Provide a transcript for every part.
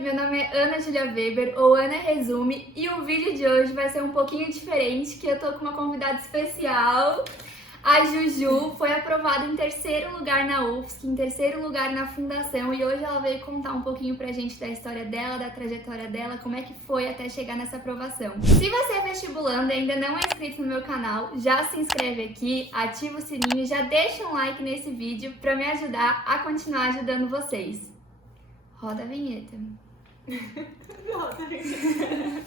meu nome é Ana Júlia Weber, ou Ana Resume, e o vídeo de hoje vai ser um pouquinho diferente, que eu tô com uma convidada especial. A Juju foi aprovada em terceiro lugar na UFSC, em terceiro lugar na Fundação, e hoje ela veio contar um pouquinho pra gente da história dela, da trajetória dela, como é que foi até chegar nessa aprovação. Se você é vestibulando e ainda não é inscrito no meu canal, já se inscreve aqui, ativa o sininho e já deixa um like nesse vídeo pra me ajudar a continuar ajudando vocês. Roda a vinheta. Roda a vinheta.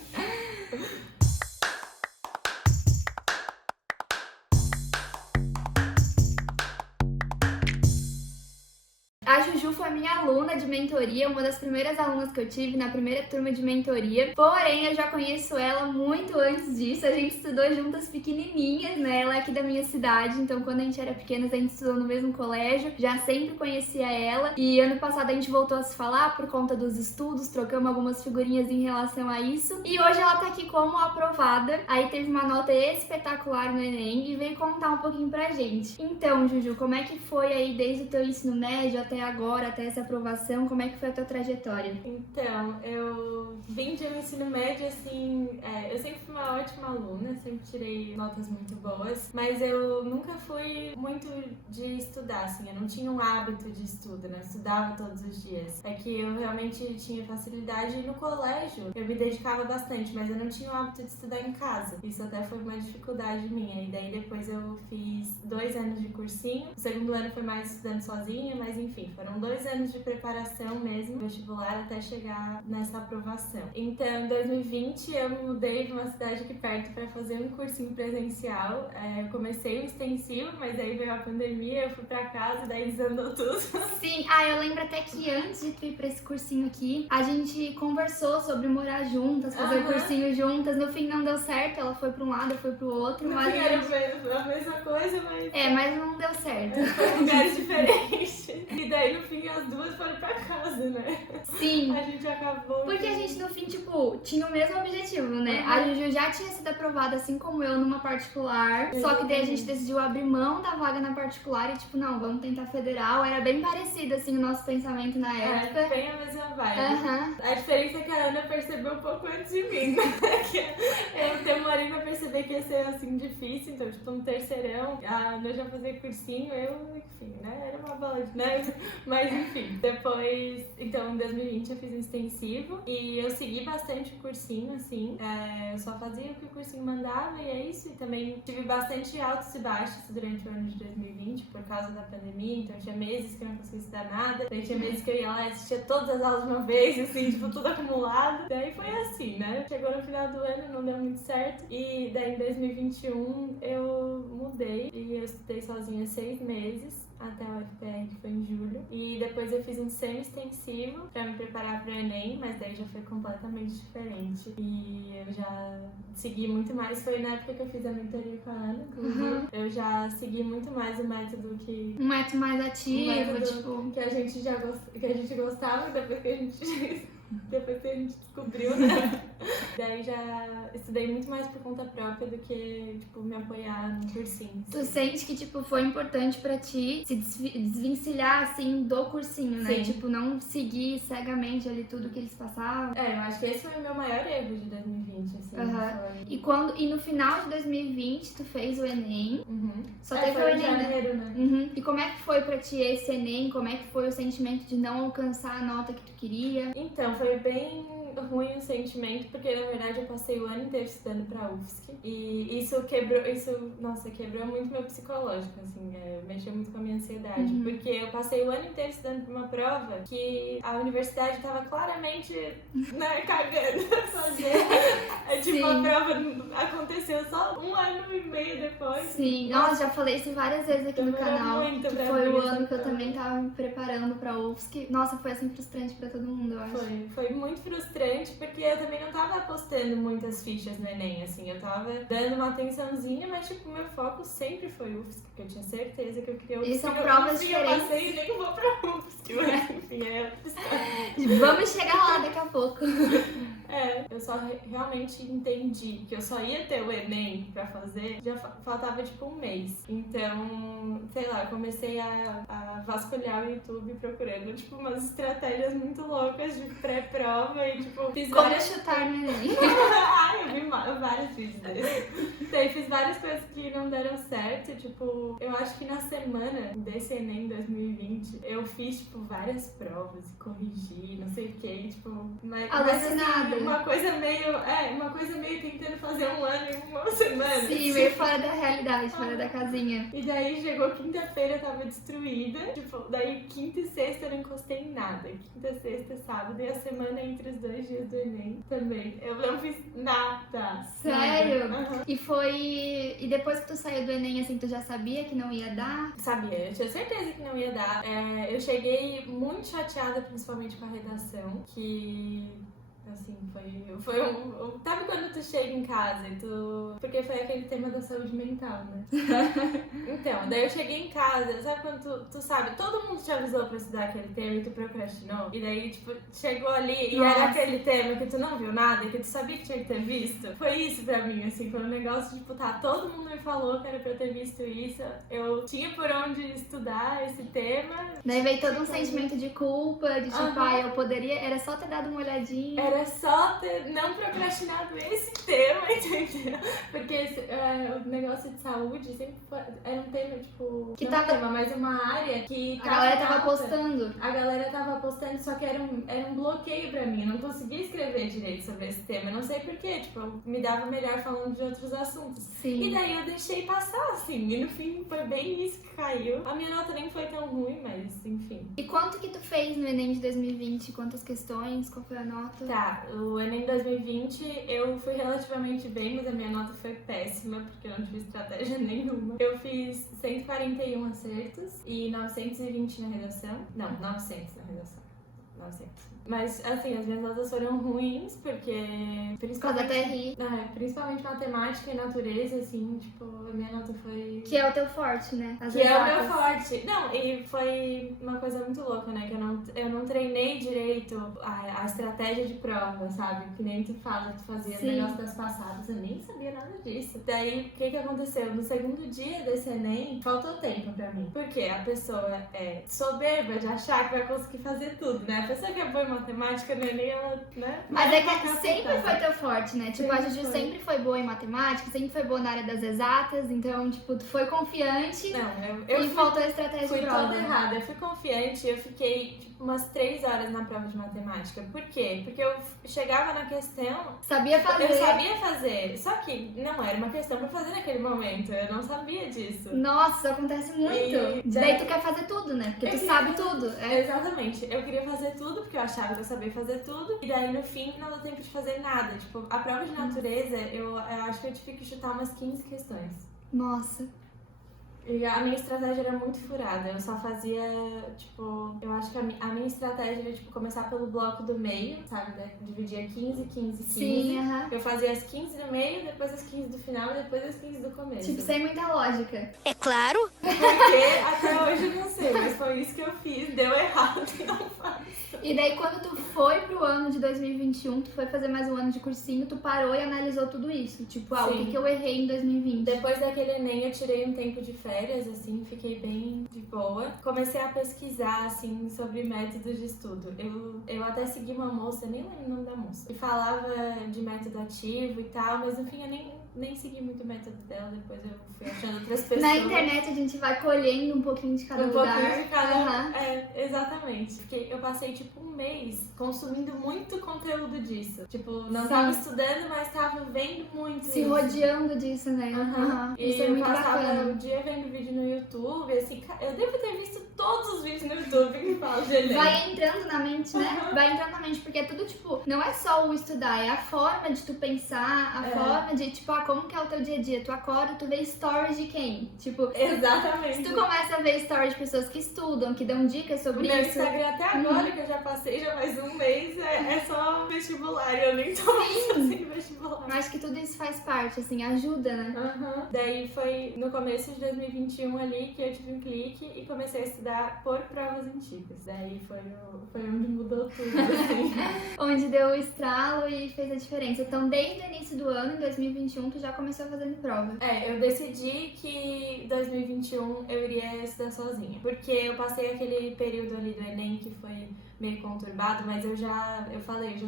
A Juju foi minha aluna de mentoria, uma das primeiras alunas que eu tive na primeira turma de mentoria. Porém, eu já conheço ela muito antes disso. A gente estudou juntas pequenininhas, né? Ela é aqui da minha cidade, então quando a gente era pequenas a gente estudou no mesmo colégio. Já sempre conhecia ela. E ano passado a gente voltou a se falar por conta dos estudos, trocamos algumas figurinhas em relação a isso. E hoje ela tá aqui como aprovada. Aí teve uma nota espetacular no Enem e veio contar um pouquinho pra gente. Então, Juju, como é que foi aí desde o teu ensino médio até agora, até essa aprovação, como é que foi a tua trajetória? Então, eu vim de um ensino médio, assim, eu sempre fui uma ótima aluna, sempre tirei notas muito boas, mas eu nunca fui muito de estudar, assim, eu não tinha um hábito de estudo, né, eu estudava todos os dias. É que eu realmente tinha facilidade e no colégio eu me dedicava bastante, mas eu não tinha o hábito de estudar em casa. Isso até foi uma dificuldade minha, e daí depois eu fiz 2 anos de cursinho, o segundo ano foi mais estudando sozinha, mas enfim, foram 2 anos de preparação mesmo, vestibular, até chegar nessa aprovação. Então, em 2020, eu me mudei de uma cidade aqui perto para fazer um cursinho presencial. Eu comecei o extensivo, mas aí veio a pandemia, eu fui para casa e daí desandou tudo. Sim, eu lembro até que antes de tu ir pra esse cursinho aqui, a gente conversou sobre morar juntas, fazer cursinho juntas. No fim não deu certo, ela foi pra um lado, eu fui pro outro. No mas fim era a mesma coisa, mas... mas não deu certo. Foi lugares diferentes. E daí, no fim, as duas foram pra casa, né? Sim. A gente acabou... Porque a gente, no fim, tipo, tinha o mesmo objetivo, né? A Juju já tinha sido aprovada, assim como eu, numa particular. Só que daí a gente decidiu abrir mão da vaga na particular e, tipo, não, vamos tentar federaal. Era bem parecido, assim, o nosso pensamento na época. É, bem a mesma vibe. A diferença é que a Ana percebeu um pouco antes de mim, né? Eu demorei pra perceber que ia ser, assim, difícil. Então, tipo, no terceirão, a Ana já fazia cursinho, eu, enfim, né? Era uma bola de neve. Mas, enfim, depois... Então, em 2020 eu fiz um extensivo e eu segui bastante o cursinho, assim. Eu só fazia o que o cursinho mandava e é isso. E também tive bastante altos e baixos durante o ano de 2020 por causa da pandemia. Então, tinha meses que eu não conseguia estudar nada. Daí tinha meses que eu ia lá e assistia todas as aulas de uma vez, assim, tipo, tudo acumulado. Daí foi assim, né? Chegou no final do ano, não deu muito certo. E daí, em 2021, eu mudei e eu estudei sozinha 6 meses. Até o FPR, que foi em julho. E depois eu fiz um semi-extensivo pra me preparar pro Enem, mas daí já foi completamente diferente. E eu já segui muito mais, foi na época que eu fiz a mentoria com a Ana, inclusive. Eu já segui muito mais o método que... Um método mais ativo, tipo... Que a gente já que a gente gostava, depois que a gente... Depois que a gente descobriu, né? Daí já estudei muito mais por conta própria do que, tipo, me apoiar no cursinho. Tu sente que, tipo, foi importante pra ti se desvencilhar, assim, do cursinho, né? Sim. Tipo, não seguir cegamente ali tudo que eles passavam. Eu acho que esse foi o meu maior erro de 2020, assim. E no final de 2020, tu fez o Enem. Só teve foi o em Enem, janeiro, né? E como é que foi pra ti esse Enem? Como é que foi o sentimento de não alcançar a nota que tu queria? Então, foi bem ruim o sentimento, porque na verdade eu passei o ano inteiro estudando pra UFSC e isso quebrou muito meu psicológico, assim, mexeu muito com a minha ansiedade, porque eu passei o ano inteiro estudando pra uma prova que a universidade tava claramente, né, cagando pra fazer. Tipo, a prova aconteceu só 1 ano e meio depois. Sim, nossa, já falei isso várias vezes aqui no canal, que foi o ano que eu também tava me preparando pra UFSC. Nossa, foi assim frustrante pra todo mundo, eu acho. Foi muito frustrante, porque eu também não tava apostando muitas fichas no Enem, assim, eu tava dando uma atençãozinha, mas tipo, meu foco sempre foi UFSC, porque eu tinha certeza que eu queria UFSC. E são provas diferentes. Eu passei e nem vou pra UFSC, mas enfim, outra história. Vamos chegar lá daqui a pouco. Eu só realmente entendi que eu só ia ter o Enem pra fazer, já faltava tipo um mês. Então, sei lá, eu comecei a vasculhar o YouTube procurando tipo umas estratégias muito loucas de pré-prova e tipo, fiz Como várias... chutar no Enem. Ai, eu vi vários vídeos desses. Daí fiz várias coisas que não deram certo, tipo, eu acho que na semana desse Enem 2020, eu fiz, tipo, várias provas e corrigi, não sei o que, tipo, mas Alucinada. assim, uma coisa meio tentando fazer um ano em uma semana. Sim, meio fora da realidade, fora da casinha. E daí chegou quinta-feira, eu tava destruída, tipo, daí quinta e sexta eu não encostei em nada, quinta, sexta, sábado, e a semana entre os 2 dias do Enem também, eu não fiz nada. Sério? Nada. Uhum. E depois que tu saiu do Enem, assim, tu já sabia que não ia dar? Sabia, eu tinha certeza que não ia dar. Eu cheguei muito chateada, principalmente com a redação, que, assim, foi um... Sabe quando tu chega em casa e tu... Porque foi aquele tema da saúde mental, né? Então, daí eu cheguei em casa, sabe quando tu sabe, todo mundo te avisou pra estudar aquele tema e tu procrastinou? E daí, tipo, chegou ali e era aquele tema que tu não viu nada, que tu sabia que tinha que ter visto. Foi isso pra mim, assim, foi um negócio de, tipo, todo mundo me falou que era pra eu ter visto isso. Eu tinha por onde estudar esse tema. Daí veio todo um sentimento de culpa, de tipo, Uhum. eu poderia, era só ter dado uma olhadinha. Era só ter não procrastinado esse tema, entendeu? Porque o negócio de saúde sempre era um tema, tipo, Que não tava... um tema, mas uma área que A galera tava alta. postando. A galera tava postando, só que era um bloqueio pra mim. Eu não conseguia escrever direito sobre esse tema. Eu não sei porquê, tipo, eu me dava melhor falando de outros assuntos. Sim. E daí eu deixei passar, assim. E no fim foi bem isso que caiu. A minha nota nem foi tão ruim, mas enfim. E quanto que tu fez no Enem de 2020? Quantas questões? Qual foi a nota? Tá, o Enem 2020 eu fui relativamente bem, mas a minha nota foi péssima, porque eu não tive estratégia nenhuma. Eu fiz 141 acertos e 920 na redação. Não, 900 na redação. 900. Mas, assim, as minhas notas foram ruins, porque... Por causa da TRI. Principalmente matemática e natureza, assim, tipo, a minha nota foi... Que é o teu forte, né? As Que é o meu exatas. forte. Não, e foi uma coisa muito louca, né? Que eu não treinei direito a estratégia de prova, sabe? Que nem tu fala, tu fazia Sim. negócio das passadas, eu nem sabia nada disso. Daí, o que aconteceu? No segundo dia desse Enem, faltou tempo pra mim. Porque a pessoa é soberba de achar que vai conseguir fazer tudo, né? A pessoa que é boa em matemática no Enem, ela, né? Mas é que vai sempre foi teu forte, né? Tipo, a Sempre Juju foi. sempre foi boa em matemática, sempre foi boa na área das exatas, então, tipo, tu foi confiante Não, e faltou a estratégia fui de prova. toda errada. Eu fui confiante e eu fiquei, tipo, umas 3 horas na prova de matemática. Por quê? Porque eu chegava na questão... Sabia fazer. Eu sabia fazer, só que não era uma questão pra fazer naquele momento. Eu não sabia disso. Nossa, isso acontece muito. E Daí tu quer fazer tudo, né? Porque Eu tu queria sabe fazer- tudo. Exatamente. Eu queria fazer tudo, porque eu achava que eu sabia fazer tudo. E daí, no fim, não deu tempo de fazer nada. Tipo, a prova de natureza, eu acho que eu tive que chutar umas 15 questões. Nossa. E a minha estratégia era muito furada. Eu só fazia, tipo... Eu acho que a minha estratégia era, tipo, começar pelo bloco do meio, sabe? Dividia 15, 15, 15. Sim, aham. Eu fazia as 15 do meio, depois as 15 do final, depois as 15 do começo. Tipo, sem muita lógica. É claro. Porque até hoje eu não sei, mas foi isso que eu fiz. Deu errado e não faço. E daí, quando tu foi pro ano de 2021, tu foi fazer mais um ano de cursinho, tu parou e analisou tudo isso. Tipo, o Sim. que eu errei em 2020? Depois daquele Enem, eu tirei um tempo de férias, assim, fiquei bem de boa. Comecei a pesquisar, assim, sobre métodos de estudo. Eu até segui uma moça, nem lembro o nome da moça, que falava de método ativo e tal, mas no fim eu nem segui muito o método dela, depois eu fui achando outras pessoas. Na internet a gente vai colhendo um pouquinho de cada Um lugar. pouquinho de cada... Aham. Exatamente. Porque eu passei, tipo, um mês consumindo muito conteúdo disso. Tipo, não Sim. tava estudando, mas tava vendo muito Se isso. rodeando disso, né? Aham. E Isso é eu muito passava bacana. o dia vendo vídeo no YouTube, assim, eu devo ter visto todos os vídeos no YouTube que falam de Enem. Vai entrando na mente, né? Aham. Vai entrando na mente, porque é tudo, tipo, não é só o estudar, é a forma de tu pensar, a forma de, tipo, como que é o teu dia a dia. Tu acorda, tu vê stories de quem? Tipo, Exatamente. se tu começa a ver stories de pessoas que estudam, que dão dicas O sobre meu isso. Instagram até agora, que eu já passei já mais um mês, é só vestibular. Eu nem tô mais fazendo vestibular. Eu acho que tudo isso faz parte, assim, ajuda, né? Daí foi no começo de 2021 ali que eu tive um clique e comecei a estudar por provas antigas. Daí foi onde mudou tudo, assim. onde deu o estralo e fez a diferença. Então, desde o início do ano, em 2021, tu já começou fazendo prova. Eu decidi que em 2021 eu iria estudar sozinha. Porque eu passei aquele período ali do Enem que foi meio conturbado, mas eu já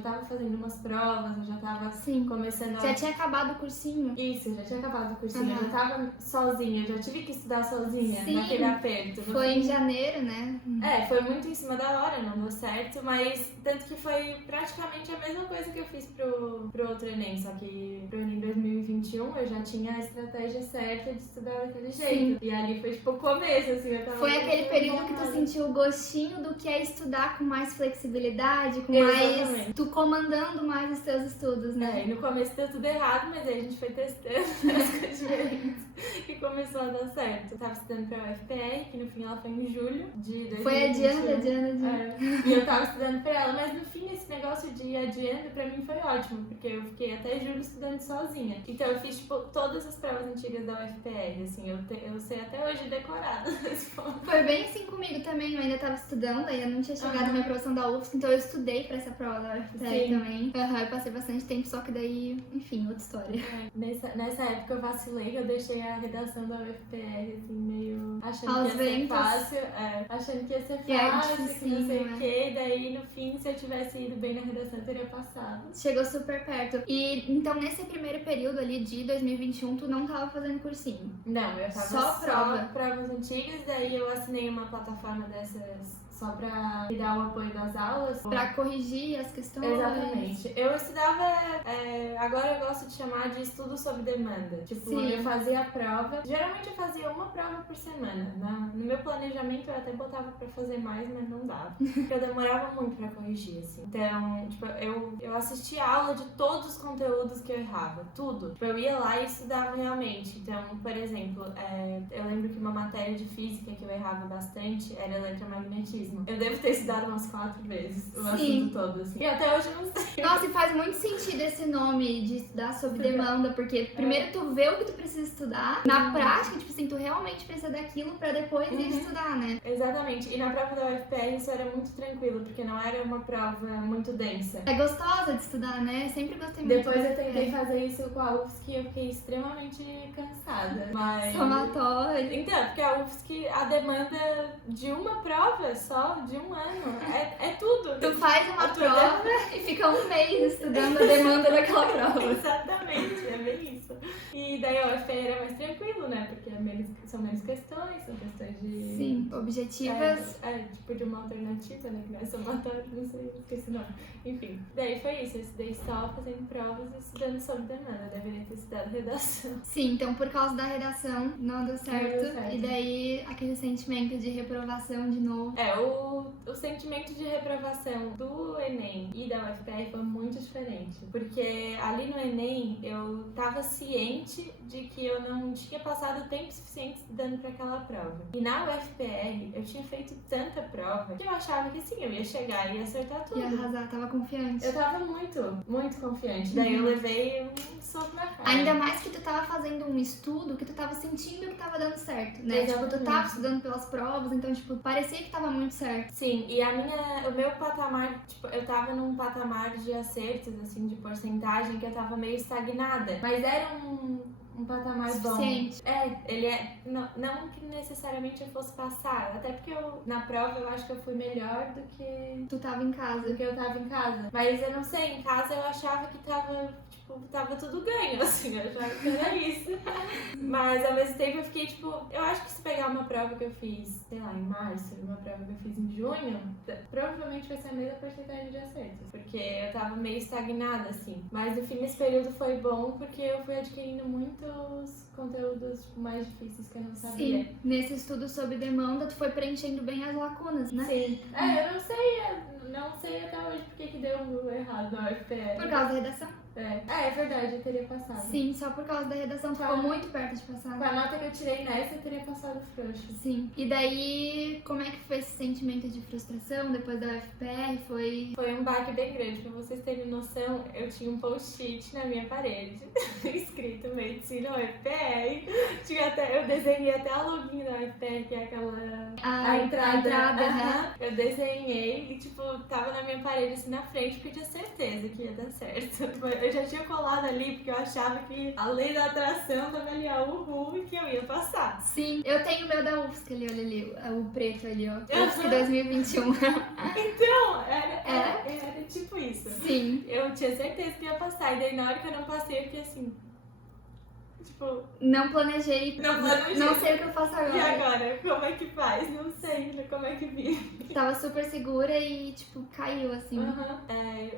tava fazendo umas provas, eu já tava começando a... Já tinha acabado o cursinho? Isso, já tinha acabado o cursinho, eu já tava sozinha, já tive que estudar sozinha, naquele aperto. Foi em janeiro, né? Foi muito em cima da hora, não deu certo, mas tanto que foi praticamente a mesma coisa que eu fiz pro outro Enem, só que pro Enem 2021 eu já tinha a estratégia certa de estudar daquele jeito. E ali foi tipo o começo, assim, eu tava... Foi aquele período que tu sentiu o gostinho do que é estudar com mais flexibilidade, com mais... Tu comandando mais os teus estudos, né? E no começo deu tudo errado, mas aí a gente foi testando as coisas diferentes e começou a dar certo. Eu tava estudando pra UFPR, que no fim ela foi em julho de 2021. Foi adiando. E eu tava estudando pra ela, mas no fim esse negócio de ir adiando pra mim foi ótimo, porque eu fiquei até julho estudando sozinha. Então eu fiz, tipo, todas as provas antigas da UFPR, assim, eu sei até hoje decorada nesse ponto. Foi bem assim comigo também, eu ainda tava estudando, ainda não tinha chegado a minha aprovação da UFSC, então eu estudei pra essa prova da UFPR também. Eu passei bastante tempo, só que daí, enfim, outra história. Nessa época eu vacilei, eu deixei a redação da UFPR, assim, meio achando Aos que ia ventos. ser fácil, achando que ia ser fácil, que não sei o quê, e daí no fim, se eu tivesse ido bem na redação, eu teria passado. Chegou super perto. E então nesse primeiro período ali de 2021, tu não tava fazendo cursinho? Não, eu tava só provas antigas, daí eu assinei uma plataforma dessas só pra me dar o apoio das aulas. Pra corrigir as questões. Exatamente. Eu estudava, agora eu gosto de chamar de estudo sob demanda. Tipo, eu fazia a prova, geralmente eu fazia uma prova por semana. No meu planejamento eu até botava pra fazer mais, mas não dava. Porque eu demorava muito pra corrigir, assim. Então, tipo, eu assistia a aula de todos os conteúdos que eu errava, tudo. Tipo, eu ia lá e estudava realmente. Então, por exemplo, eu lembro que uma matéria de física que eu errava bastante era eletromagnetismo. Eu devo ter estudado umas 4 vezes o assunto todo, assim. E até hoje eu não sei. Nossa, e faz muito sentido esse nome de estudar sob demanda, porque primeiro tu vê o que tu precisa estudar, na prática, tipo assim, tu realmente precisa daquilo pra depois ir estudar, né? Exatamente. E na prova da UFPR isso era muito tranquilo, porque não era uma prova muito densa. É gostosa de estudar, né? Sempre gostei muito. Depois eu tentei fazer isso com a UFSC e eu fiquei extremamente cansada. Mas... somatório. Então, porque a UFSC, a demanda de uma prova só, de um ano, é tudo. Tu faz uma prova e fica um mês estudando a demanda daquela prova. Exatamente, é bem isso. E daí a UFPR era mais tranquilo, né? Porque são menos questões, são questões de... Sim, objetivas. Tipo de uma alternativa, né? Que não é somatório, não sei, esqueci o nome. Enfim, daí foi isso, eu estudei só fazendo provas e estudando sob demanda. Eu deveria ter estudado redação. Sim, então por causa da redação não deu certo. E daí aquele sentimento de reprovação de novo. O sentimento de reprovação do Enem e da UFPR foi muito diferente. Porque ali no Enem eu tava ciente de que eu não tinha passado tempo suficiente estudando para aquela prova. E na UFPR eu tinha feito tanta prova que eu achava que sim, eu ia chegar e ia acertar tudo. Ia arrasar, tava confiante. Eu tava muito, muito confiante. Daí eu levei um soco na cara. Ainda mais que tu tava fazendo um estudo que tu tava sentindo que tava dando certo, né? Exatamente. Tipo, tu tava estudando pelas provas, então, tipo, parecia que tava muito certo. Sim, e o meu patamar, tipo, eu tava num patamar de acertos, assim, de porcentagem que eu tava meio estagnada. Mas era um patamar suficiente. Bom. Ele é... Não que necessariamente eu fosse passar, até porque na prova eu acho que eu fui melhor do que... Tu tava em casa. Do que eu tava em casa. Mas eu não sei, em casa eu achava que tava tudo ganho, assim, eu achava que era isso. Mas ao mesmo tempo eu fiquei, tipo, eu acho que se pegar uma prova que eu fiz, sei lá, em março, uma prova que eu fiz em junho, provavelmente vai ser a mesma porcentagem de acertos. Porque eu tava meio estagnada, assim. Mas no fim desse período foi bom porque eu fui adquirindo muitos conteúdos mais difíceis que eu não sabia. Sim, nesse estudo sob demanda, tu foi preenchendo bem as lacunas, né? Sim. Eu não sei até hoje porque que deu errado na UFPR. Por causa da redação. É verdade, eu teria passado. Sim, só por causa da redação, ficou muito perto de passar. Com a nota que eu tirei nessa, eu teria passado frouxo. Sim. E daí, como é que foi esse sentimento de frustração depois da UFPR? Foi um baque bem grande. Pra vocês terem noção, eu tinha um post-it na minha parede, escrito Medicina UFPR. Eu desenhei até a login da UFPR, que é aquela... A entrada. Né? Eu desenhei e, tipo, tava na minha parede, assim, na frente, porque eu tinha certeza que ia dar certo. Eu já tinha colado ali, porque eu achava que a lei da atração tava ali, ó, uhul, e que eu ia passar. Sim, eu tenho o meu da UFSC ali, olha ali, o preto ali, ó. UFSC 2021. Então, era tipo isso. Sim. Eu tinha certeza que ia passar, e daí na hora que eu não passei, eu fiquei assim... Tipo... Não planejei. Não sei o que eu faço agora. E agora? Como é que faz? Não sei como é que vive. Tava super segura e, tipo, caiu, assim.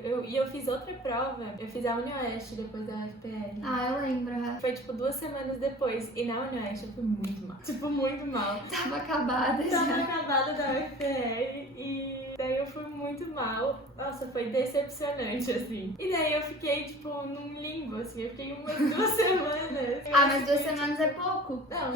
Eu fiz outra prova. Eu fiz a UniOeste depois da UFPR. Ah, eu lembro. Foi, tipo, 2 semanas depois. E na UniOeste eu fui muito mal. Tipo, muito mal. Tava acabada já. Tava acabada da UFPR e daí eu fui muito mal. Nossa, foi decepcionante, assim. E daí eu fiquei, tipo, num limbo, assim. Eu fiquei umas 2 semanas. Ah, mas 2 semanas é pouco. Não,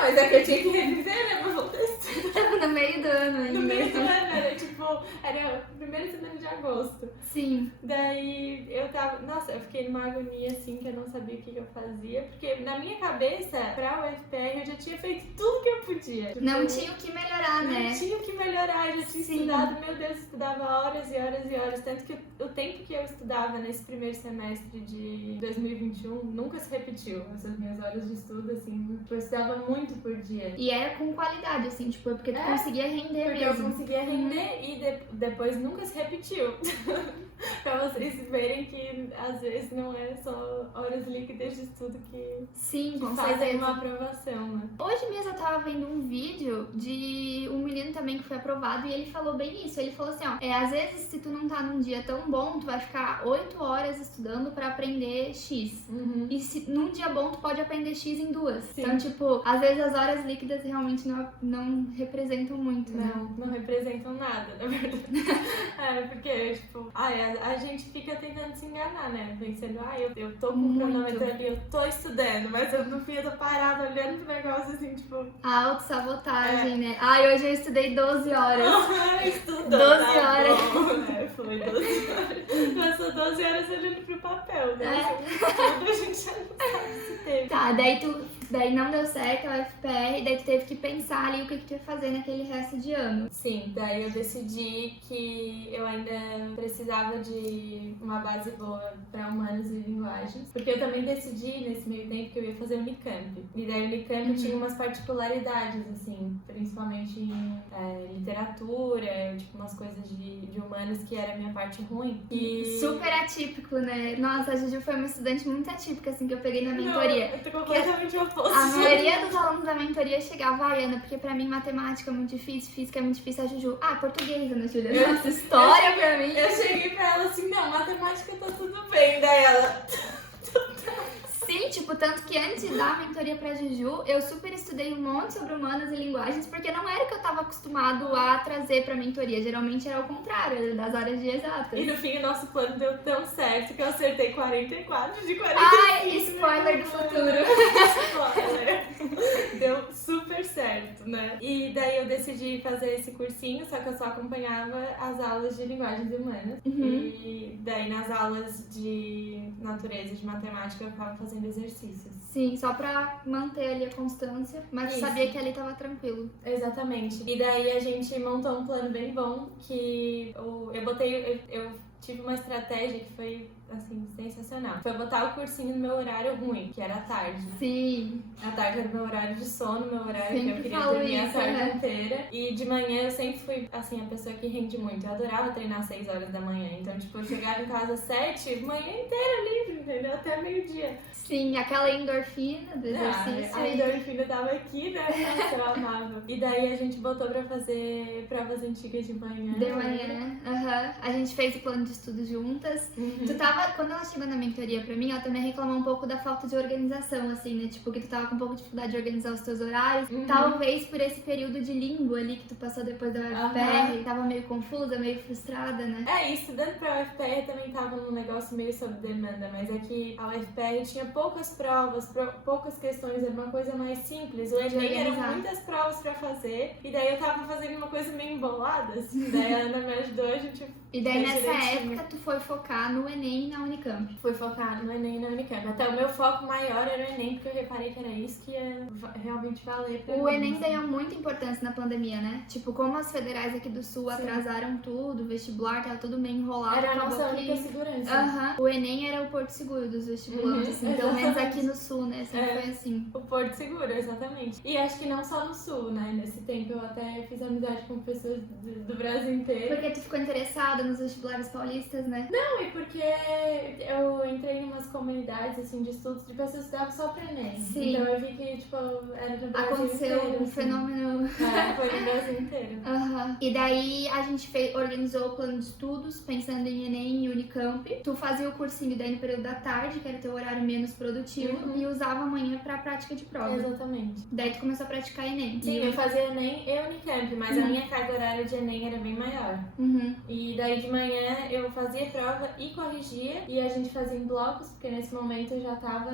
mas é que eu tinha que reviver, né? Pra voltar a estudar. No meio do ano ainda. No meio do ano, era a primeira semana de agosto. Sim. Daí eu tava... Nossa, eu fiquei numa agonia, assim, que eu não sabia o que eu fazia. Porque na minha cabeça, pra UFPR, eu já tinha feito tudo que eu podia. Tipo, não tinha o que melhorar, né? Não tinha o que melhorar, eu já tinha estudado. Meu Deus, eu estudava horas e horas e horas. Tanto que o tempo que eu estudava nesse primeiro semestre de 2021 nunca se repetiu. Essas minhas horas de estudo, assim, eu estudava muito por dia. E era com qualidade, assim, tipo, porque tu conseguia render porque mesmo. Eu conseguia render e depois nunca se repetiu. Pra vocês verem que às vezes não é só horas líquidas de estudo que fazem uma aprovação, né? Hoje mesmo eu tava vendo um vídeo de um menino também que foi aprovado e ele falou bem isso. Ele falou assim, ó, às vezes se tu não tá num dia tão bom, tu vai ficar 8 horas estudando pra aprender X. Uhum. E se num dia bom, tu pode aprender X em 2. Sim. Então, tipo, às vezes as horas líquidas realmente não representam muito, né? Não representam nada, na verdade. Porque, tipo, a gente fica tentando se enganar, né? Pensando, eu tô com o cronômetro ali, eu tô estudando, mas eu no fim eu tô parada olhando pro negócio assim, tipo... A autossabotagem, né? Hoje eu estudei 12 horas. Estudou, 12 horas. Bom, né? Foi 12 horas. Passou 12 horas olhando pro papel, né? Tudo a gente já não sabe se teve. Tá, daí não deu certo a UFPR, daí tu teve que pensar ali o que tu ia fazer naquele resto de ano. Sim, daí eu decidi que eu ainda precisava de uma base boa para humanos e linguagens, porque eu também decidi nesse meio tempo que eu ia fazer Unicamp. E daí o Unicamp tinha umas particularidades, assim, principalmente em literatura, tipo umas coisas de humanos que era a minha parte ruim. E... Super atípico, né? Nossa, a Juju foi uma estudante muito atípica, assim, que eu peguei na mentoria. Não, eu tô completamente oposto. A maioria dos alunos da mentoria chegava, Ana, porque pra mim matemática é muito difícil, física é muito difícil, a Juju, português, Ana Júlia, nossa, história pra mim. Eu cheguei pra ela assim, não, matemática tá tudo bem, daí ela... Sim, tipo, tanto que antes da mentoria pra Juju, eu super estudei um monte sobre humanas e linguagens, porque não era o que eu tava acostumado a trazer pra mentoria. Geralmente era o contrário, era das áreas de exatas. E no fim, o nosso plano deu tão certo que eu acertei 44 de 45. Ai, spoiler do futuro. Spoiler. Deu super certo, né? E daí eu decidi fazer esse cursinho, só que eu só acompanhava as aulas de linguagens humanas. E daí nas aulas de natureza e de matemática eu ficava fazendo exercícios. Sim, só pra manter ali a constância, mas eu sabia que ali tava tranquilo. Exatamente. E daí a gente montou um plano bem bom, que eu tive uma estratégia que foi, assim, sensacional. Foi botar o cursinho no meu horário ruim, que era à tarde. Sim. À tarde era meu horário de sono, meu horário sempre que eu queria dormir a tarde inteira. E de manhã eu sempre fui, assim, a pessoa que rende muito. Eu adorava treinar às 6 horas da manhã. Então, tipo, eu chegava em casa às 7, manhã inteira livre, entendeu? Até meio-dia. Sim, aquela endorfina do exercício. A endorfina tava aqui, né? Nossa, eu amava. E daí a gente botou pra fazer provas antigas de manhã. De manhã, A gente fez o plano de estudo juntas. Tu tava Quando ela chegou na mentoria pra mim, ela também reclamou um pouco da falta de organização, assim, né? Tipo, que tu tava com um pouco de dificuldade de organizar os teus horários. Talvez por esse período de língua ali que tu passou depois da UFPR, tava meio confusa, meio frustrada, né? E estudando pra UFPR também tava num negócio meio sob demanda, mas é que a UFPR tinha poucas provas, poucas questões, era uma coisa mais simples. O Enem eram muitas provas pra fazer, e daí eu tava fazendo uma coisa meio embolada, assim, daí a Ana me ajudou, a gente E daí nessa época tu foi focar no Enem e na Unicamp. Fui focar no Enem e na Unicamp. Até o meu foco maior era o Enem, porque eu reparei que era isso que ia realmente valer pra mim. O Enem ganhou muita importância na pandemia, né? Tipo, como as federais aqui do Sul atrasaram tudo, o vestibular tava tudo meio enrolado. Era a nossa única segurança. O Enem era o porto seguro dos vestibulantes, assim, pelo menos aqui no Sul, né? Sempre foi assim. O porto seguro, exatamente. E acho que não só no Sul, né? Nesse tempo eu até fiz amizade com pessoas do Brasil inteiro. Porque tu ficou interessada nos vestibulares paulistas, né? Não, e porque eu entrei em umas comunidades, assim, de estudos de pessoas que estudavam só pra Enem. Sim. Então eu vi que, tipo, era no Brasil Aconteceu inteiro, um assim. fenômeno. Foi no Brasil inteiro. E daí a gente organizou o plano de estudos, pensando em Enem e Unicamp. Tu fazia o cursinho daí no período da tarde, que era o teu horário menos produtivo, e usava a manhã pra prática de prova. Exatamente. Daí tu começou a praticar Enem. Sim, eu fazia Enem e Unicamp, mas a minha carga horária de Enem era bem maior. E daí de manhã eu fazia prova e corrigia, e a gente fazia em blocos, porque nesse momento eu já tava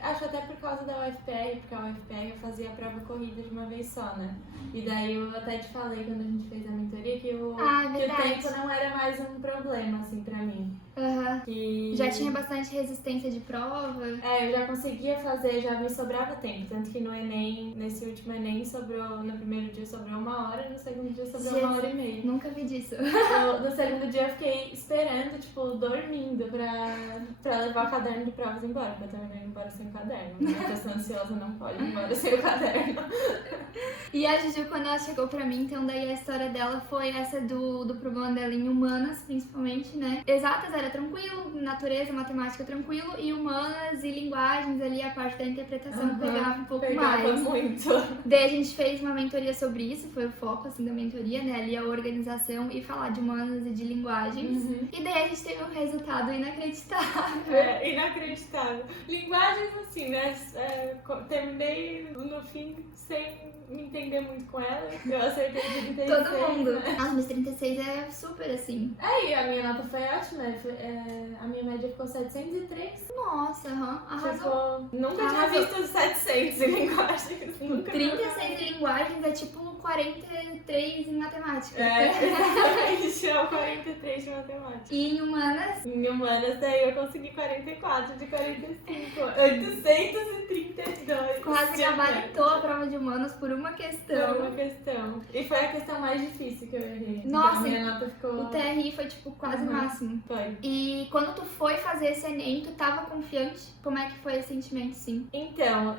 acho até por causa da UFPR, porque a UFPR eu fazia a prova corrida de uma vez só, né? E daí eu até te falei quando a gente fez a mentoria que o tempo não era mais um problema, assim, pra mim. Já tinha bastante resistência de prova. Eu já conseguia fazer, já me sobrava tempo. Tanto que no Enem, nesse último Enem, no primeiro dia sobrou 1 hora, no segundo dia sobrou 1h30. Nunca vi disso. No segundo dia eu fiquei esperando, tipo, dormindo pra levar o caderno de provas embora, porque eu também venho embora sem o caderno. Uma pessoa ansiosa não pode ir embora sem o caderno. E a Juju, quando ela chegou pra mim, então daí a história dela foi essa do problema dela em humanas, principalmente, né? Exatas era tranquilo, natureza, matemática tranquilo, e humanas e linguagens ali, a parte da interpretação pegava um pouco mais. Pegava muito. Daí a gente fez uma mentoria sobre isso, foi o foco, assim, da mentoria, né? Ali a organização e falar de humanas e de linguagens. E daí a gente teve um resultado inacreditável. Inacreditável. Linguagens, assim, né? Terminei no fim sem me entender muito com ela. Eu acertei 36. Todo mundo. Né? Nossa, mas 36 é super assim. E a minha nota foi ótima. A minha média ficou 703. Nossa, arrasou. Tipo, nunca tinha visto 700 em linguagens. Nunca 36 em linguagens é tipo 43 em matemática. Exatamente. É o 43 de matemática. E em humanas? Em humanas, daí eu consegui 44 de 45. 832. Quase gabaritou a prova de humanas por uma questão. Por uma questão. E foi a questão mais difícil que eu errei. Nossa, então, a minha nota ficou... o TRI foi tipo quase o máximo. Foi. E quando tu foi fazer esse Enem, tu tava confiante? Como é que foi esse sentimento, sim? Então,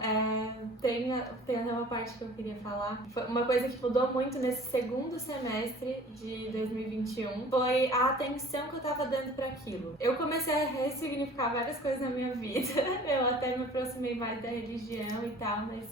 tem até uma parte que eu queria falar. Foi uma coisa que mudou muito nesse segundo semestre de 2021 foi a atenção que eu tava dando pra aquilo. Eu comecei a ressignificar várias coisas na minha vida. Eu até me aproximei mais da religião e tal, mas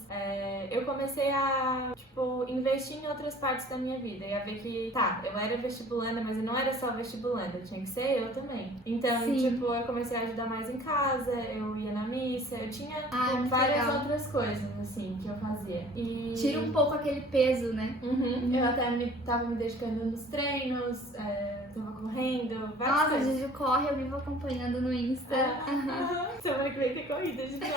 eu comecei a, tipo, investir em outras partes da minha vida e a ver que, eu era vestibulanda, mas eu não era só vestibulanda, tinha que ser eu também. Então, tipo, eu comecei a ajudar mais em casa, eu ia na missa, eu tinha várias outras coisas, assim, que eu fazia. E... Tira um pouco aquele peso, né? Eu até tava me dedicando nos treinos, tava correndo, várias Nossa, coisas. a Juju corre, eu vivo acompanhando no Insta. Semana que vem tem corrida de novo.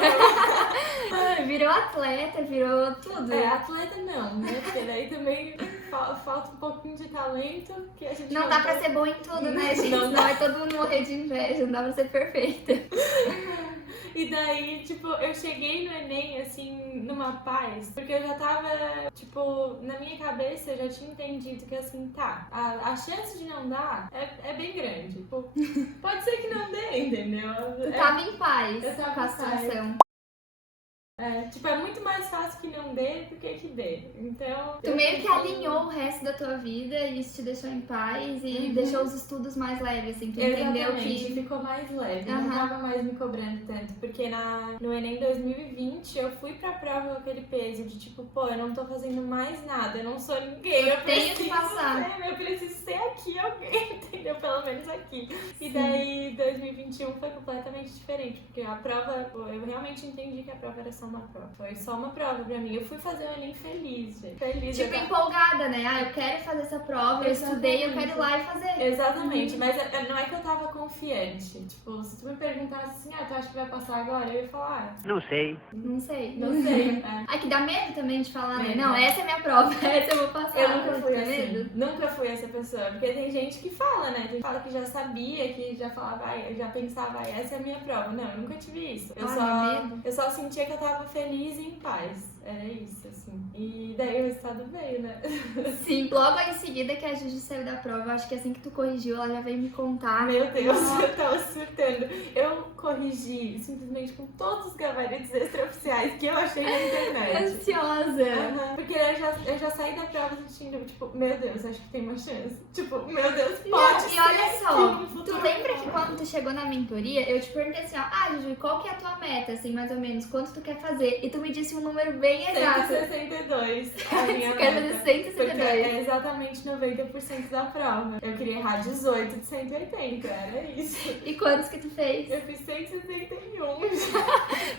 Virou atleta, virou tudo. Atleta não, né? Porque daí também falta um pouquinho de talento que a gente não dá pra ser bom em tudo, né, gente? Não vai todo mundo morrer de inveja, não dá pra ser perfeita. E daí, tipo, eu cheguei no Enem, assim, numa paz, porque eu já tava, tipo, na minha cabeça eu já tinha entendido que, assim, a chance de não dar é bem grande. Tipo, pode ser que não dê, entendeu? Tu tava em paz eu tava com a em paz. situação. Tipo, é muito mais fácil que não dê do que dê. Então... Tu meio que alinhou o resto da tua vida e isso te deixou em paz e deixou os estudos mais leves, assim. Tu entendeu que... ficou mais leve. Não tava mais me cobrando tanto. Porque no Enem 2020, eu fui pra prova com aquele peso de tipo, pô, eu não tô fazendo mais nada, eu não sou ninguém. Eu tenho que passar. Eu preciso ser aqui alguém, entendeu? Pelo menos aqui. E daí, 2021 foi completamente diferente. Porque a prova, eu realmente entendi que a prova era só uma prova. Foi só uma prova pra mim. Eu fui fazer o Enem feliz, gente. Feliz. Tipo, empolgada, né? Eu quero fazer essa prova, eu estudei, eu quero ir lá e fazer. Exatamente, mas não é que eu tava confiante. Tipo, se tu me perguntasse assim, tu acha que vai passar agora? Eu ia falar, Não sei. Não sei. Não sei. Ai, que dá medo também de falar, né? Não, essa é minha prova, essa eu vou passar. Eu nunca fui assim. Medo? Nunca fui essa pessoa. Porque tem gente que fala, né? Tem gente que fala que já sabia, que já falava, já pensava, essa é a minha prova. Não, eu nunca tive isso. Eu só sentia que eu tava feliz e em paz. Era isso, assim. E daí o resultado veio, né? Sim, logo em seguida que a Juju saiu da prova, eu acho que assim que tu corrigiu, ela já veio me contar. Meu Deus, eu tava surtando. Eu corrigi simplesmente com todos os gabaritos extraoficiais que eu achei na internet. Ansiosa. Porque eu já saí da prova sentindo, tipo, meu Deus, acho que tem uma chance. Tipo, meu Deus, pode Não, ser. e olha só, que tu lembra que quando tu chegou na mentoria, eu te perguntei assim, Juju, qual que é a tua meta, assim, mais ou menos, quanto tu quer fazer? E tu me disse um número bem exato. 162. A minha Tu quer meta. fazer 162. Porque é exatamente 90% da prova. Eu queria errar 18 de 180, era isso. E quantos que tu fez? Eu fiz 161.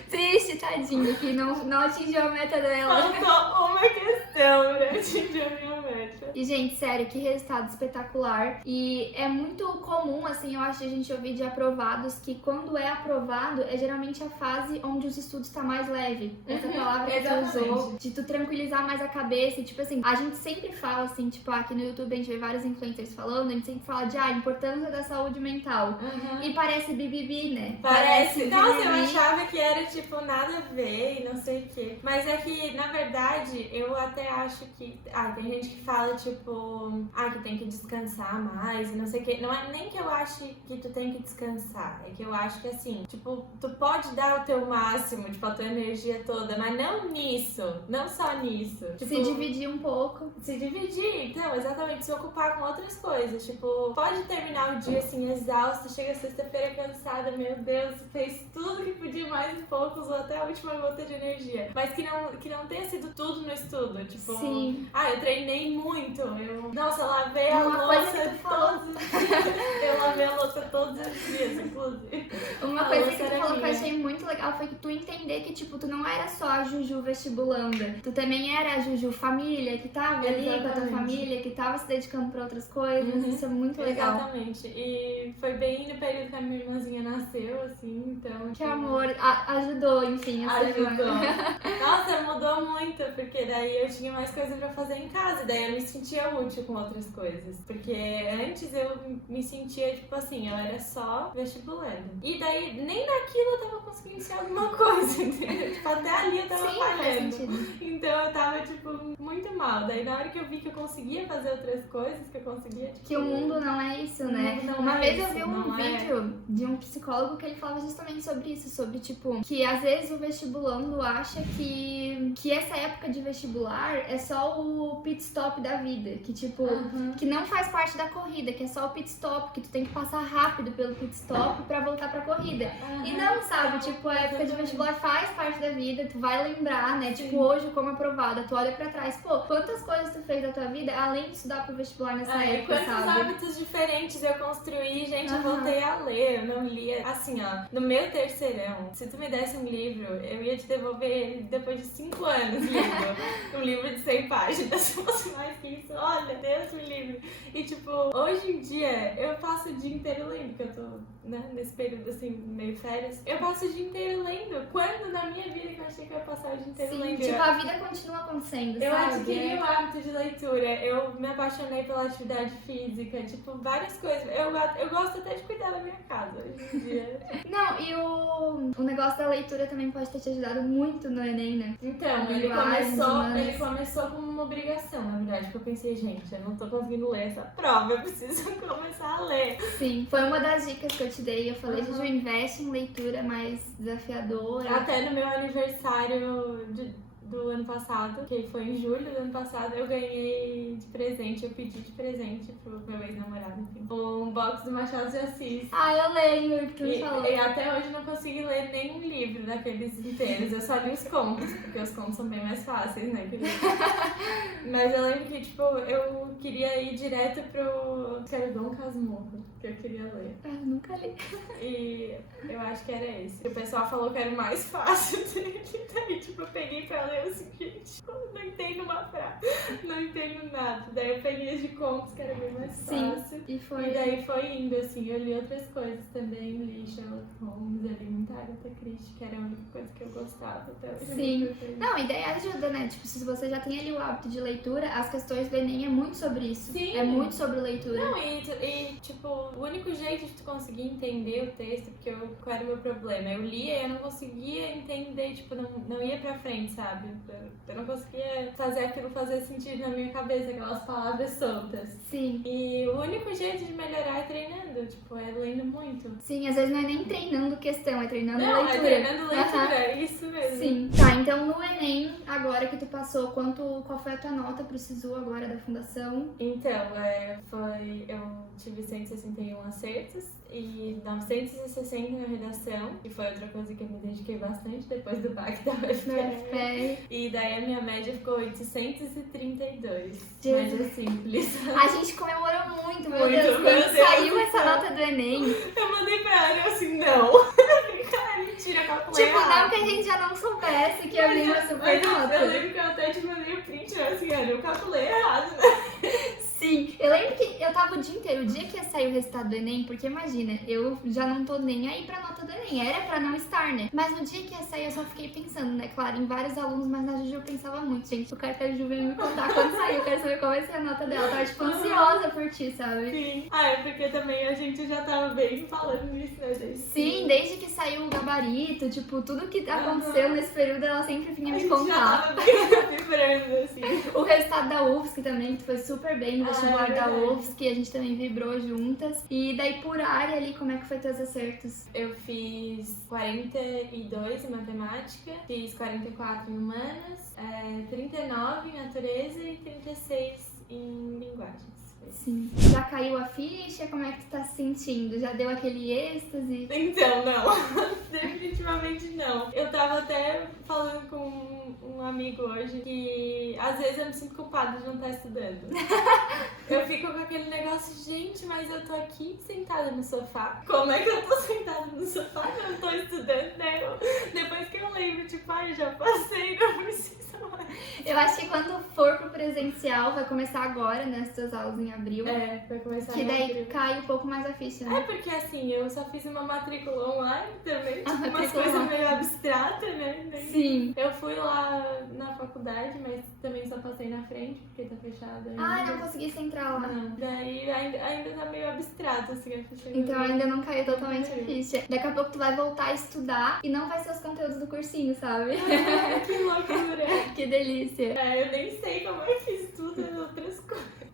Triste, tadinho, que não atingiu a meta dela. Faltou uma questão pra atingir a minha meta. E, gente, sério, que resultado espetacular. E é muito comum, assim, eu acho, a gente ouvir de aprovados que quando é aprovado, é geralmente a fase onde os estudos tá mais leve. Essa palavra que tu usou, de tu tranquilizar mais a cabeça. E, tipo assim, a gente sempre fala, assim, tipo, aqui no YouTube a gente vê vários influencers falando, a gente sempre fala de, importância da saúde mental. E parece bibibi, né? Parece. Nossa, eu bibibi. achava que era, tipo, nada a ver e não sei o quê. Mas é que, na verdade, eu até acho que... tem gente que fala, tipo... que tem que descansar mais e não sei o quê. Não é nem que eu ache que tu tem que descansar. É que eu acho que, assim, tipo, tu pode dar o teu máximo, tipo, a tua energia toda, mas não nisso. Não só nisso. Tipo, Se dividir um pouco. Se dividir, então, exatamente, se ocupar com outras coisas. Tipo, pode terminar o dia assim, exausta, chega sexta-feira cansada, meu Deus, fez tudo que podia mais um pouco, usou até a última gota de energia. Mas que não tenha sido tudo no estudo. Tipo, Sim. Eu treinei muito. Nossa, lavei a louça todos os dias. Eu lavei a louça todos os dias, inclusive. Uma coisa que tu falou que eu achei muito legal foi que tu entender que, tipo, tu não era só a Juju vestibulanda. Tu também era a Juju família, que tava ali com a tua família, que tava se dedicando pra outras coisas. Isso é muito legal. Exatamente. E foi bem no período que a minha irmãzinha nasceu, assim, então... Que amor. Ajudou, enfim, a Ajudou. Nossa, mudou muito, porque daí eu tinha mais coisa pra fazer em casa, daí eu me sentia útil com outras coisas. Porque antes eu me sentia, tipo assim, eu era só vestibulando. E daí, nem naquilo eu tava conseguindo ser alguma coisa, entendeu? Tipo, até ali eu tava falhando. Então eu tava, tipo, muito mal. Daí na hora que eu vi que eu conseguia fazer outras coisas, que eu conseguia, tipo... Que o mundo não é isso, né? Uma vez eu vi um vídeo de um psicólogo que ele falava justamente sobre isso, sobre, tipo, que às vezes o vestibulando acha que essa época de vestibular é só o pit stop da vida, que, tipo, que não faz parte da corrida, que é só o pit stop, que tu tem que passar rápido pelo pit stop pra voltar pra corrida. E não, sabe, tipo, a época de vestibular faz parte da vida, tu vai lembrar, né? Tipo, hoje, como aprovada, tu olha pra trás, pô, quantas coisas tu fez da tua vida, além de estudar pro vestibular nessa época, quantos sabe? hábitos diferentes eu construí, gente, eu voltei a ler, eu não lia, assim, ó, no meu terceirão, se tu me desse um livro, eu ia te devolver ele depois de 5 anos, um livro de 100 páginas, se fosse mais que isso, olha, Deus me livre. E, tipo, hoje em dia, eu passo o dia inteiro lendo, porque eu tô, né, nesse período, assim, meio férias, eu passo o dia inteiro lendo. Quando na minha vida que eu achei que eu ia passar o dia inteiro lendo? Tipo, a vida continua acontecendo, eu sabe? adquiri o hábito de leitura, eu me apaixonei pela atividade física, tipo, várias coisas. Eu gosto até de cuidar da minha casa hoje em dia. Não, e o negócio da leitura também pode ter te ajudado muito no Enem, né? Então, ele começou como uma obrigação, na verdade, porque eu pensei, gente, eu não tô conseguindo ler essa prova, eu preciso começar a ler. Sim, foi uma das dicas que eu te dei. Eu falei, Juju, investe em leitura mais desafiadora. Até no meu aniversário do ano passado, que foi em julho do ano passado, eu ganhei de presente, eu pedi de presente pro meu ex-namorado, enfim, um box do Machado de Assis. Ah, eu lembro que tu me falou. E até hoje não consegui ler nenhum livro daqueles inteiros, eu só li os contos, porque os contos são bem mais fáceis, né? Mas eu lembro que, tipo, eu queria ir direto pro Dom Casmurro, que eu queria ler. Eu nunca li. E eu acho que era esse. O pessoal falou que era o mais fácil dele, daí, tipo, eu peguei pra ler assim, gente, eu não entendo uma frase, não entendo nada. Daí eu peguei as de contos, que era bem mais fácil. E daí foi indo, assim, eu li outras coisas também, li Sherlock Holmes, eu li muita Agatha Christie, que era a única coisa que eu gostava até hoje. Sim. Não, e daí ajuda, né? Tipo, se você já tem ali o hábito de leitura, as questões do Enem é muito sobre isso. Sim. É muito sobre leitura. Não, e tipo, o único jeito de tu conseguir entender o texto, porque qual era o meu problema? Eu lia e eu não conseguia entender, tipo, não ia pra frente, sabe? Eu não conseguia fazer aquilo fazer sentido na minha cabeça, aquelas palavras soltas. Sim. E o único jeito de melhorar é treinando, tipo, é lendo muito. Sim, às vezes não é nem treinando questão, é treinando Não, leitura. é treinando leitura, é isso mesmo. Sim. Tá, então no Enem, agora que tu passou, qual foi a tua nota pro SISU agora da fundação? Então, eu tive 161 acertos e 960 na redação, que foi outra coisa que eu me dediquei bastante depois do BAC da UFPR. E daí a minha média ficou 832. Média simples. A gente comemorou muito, meu Deus, quando saiu essa nota do Enem. Eu mandei pra ela e eu assim, não. Cara, mentira, calculei Tipo, errado. não que a gente já não soubesse que ia vir uma super nota. Eu lembro que eu até te mandei o print, eu assim, olha, eu calculei errado, né? Sim, eu lembro que eu tava o dia inteiro, o dia que ia sair o resultado do Enem, porque imagina, eu já não tô nem aí pra nota do Enem, era pra não estar, né? Mas no dia que ia sair eu só fiquei pensando, né? Claro, em vários alunos, mas na Juju eu pensava muito, gente, eu quero que a Juju venha me contar quando sair, eu quero saber qual vai ser a nota dela, eu tava tipo ansiosa por ti, sabe? Sim, é porque também a gente já tava bem falando nisso, né, gente? Sim, desde que saiu o gabarito, tipo, tudo que aconteceu nesse período, ela sempre vinha me contar. Já tava bem vibrando, assim. O resultado da UFSC também, que foi super bem no vestibular da UFSC, a gente também vibrou juntas. E daí por área ali, como é que foi teus acertos? Eu fiz 42 em matemática, fiz 44 em humanas, 39 em natureza e 36 em linguagens. Sim. Já caiu a ficha? Como é que tu tá se sentindo? Já deu aquele êxtase? Então, não. Definitivamente não. Eu tava até falando com um amigo hoje que às vezes eu me sinto culpada de não estar estudando. Eu fico com aquele negócio, gente, mas eu tô aqui sentada no sofá. Como é que eu tô sentada no sofá e não tô estudando, né? Depois que eu lembro, tipo, ai, já passei, não preciso mais. Eu acho que quando for pro presencial, vai começar agora, né, as tuas aulas em abril. Vai começar que em daí abril. cai um pouco mais a ficha, né? É porque assim, eu só fiz uma matrícula online também, tipo, umas matrícula coisas online. meio abstratas, né? Daí Sim. eu fui lá na faculdade, mas também só passei na frente, porque tá fechada ainda. Ah, não consegui entrar lá. Não, daí ainda tá meio abstrato, assim, a ficha. Então ainda não caiu totalmente a ficha. Daqui a pouco tu vai voltar a estudar e não vai ser os conteúdos do cursinho, sabe? Ah, que loucura! Que delícia. Eu nem sei como eu fiz tudo nas outras coisas.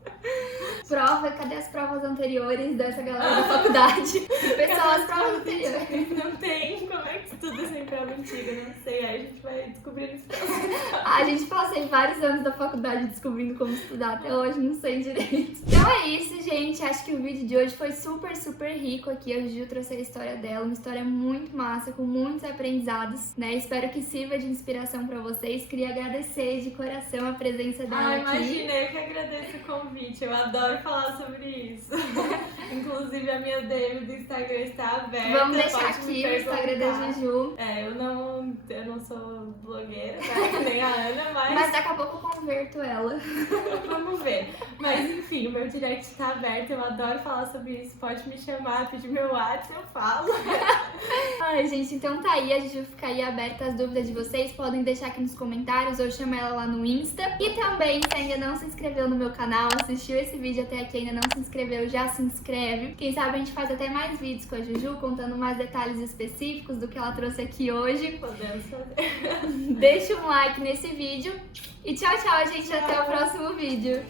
Prova, cadê as provas anteriores dessa galera da faculdade? Pessoal, as provas anteriores. Não tem, como é que tudo sempre é mentira, não sei, aí a gente vai descobrir nesse próximo. A gente passei vários anos da faculdade descobrindo como estudar, até hoje não sei direito. Então é isso, gente, acho que o vídeo de hoje foi super, super rico aqui. A Juju trouxe a história dela, uma história muito massa, com muitos aprendizados, né? Espero que sirva de inspiração pra vocês. Queria agradecer de coração a presença dela aqui. Imagina, eu que agradeço o convite, eu adoro falar sobre isso. Inclusive a minha DM do Instagram está aberta. Vamos deixar pode me aqui o Instagram da Juju. Eu não sou blogueira, tá? Nem a Ana, Mas daqui a pouco eu converto ela. Vamos ver. Mas enfim, o meu direct está aberto, eu adoro falar sobre isso. Pode me chamar, pedir meu WhatsApp, eu falo. Ai, gente, então tá aí, a gente vai ficar aí aberta as dúvidas de vocês. Podem deixar aqui nos comentários ou chamar ela lá no Insta. E também, se ainda não se inscreveu no meu canal, assistiu esse vídeo até até aqui e ainda não se inscreveu, já se inscreve. Quem sabe a gente faz até mais vídeos com a Juju, contando mais detalhes específicos do que ela trouxe aqui hoje. Podemos fazer. Deixa um like nesse vídeo e tchau, tchau, gente. Até o próximo vídeo.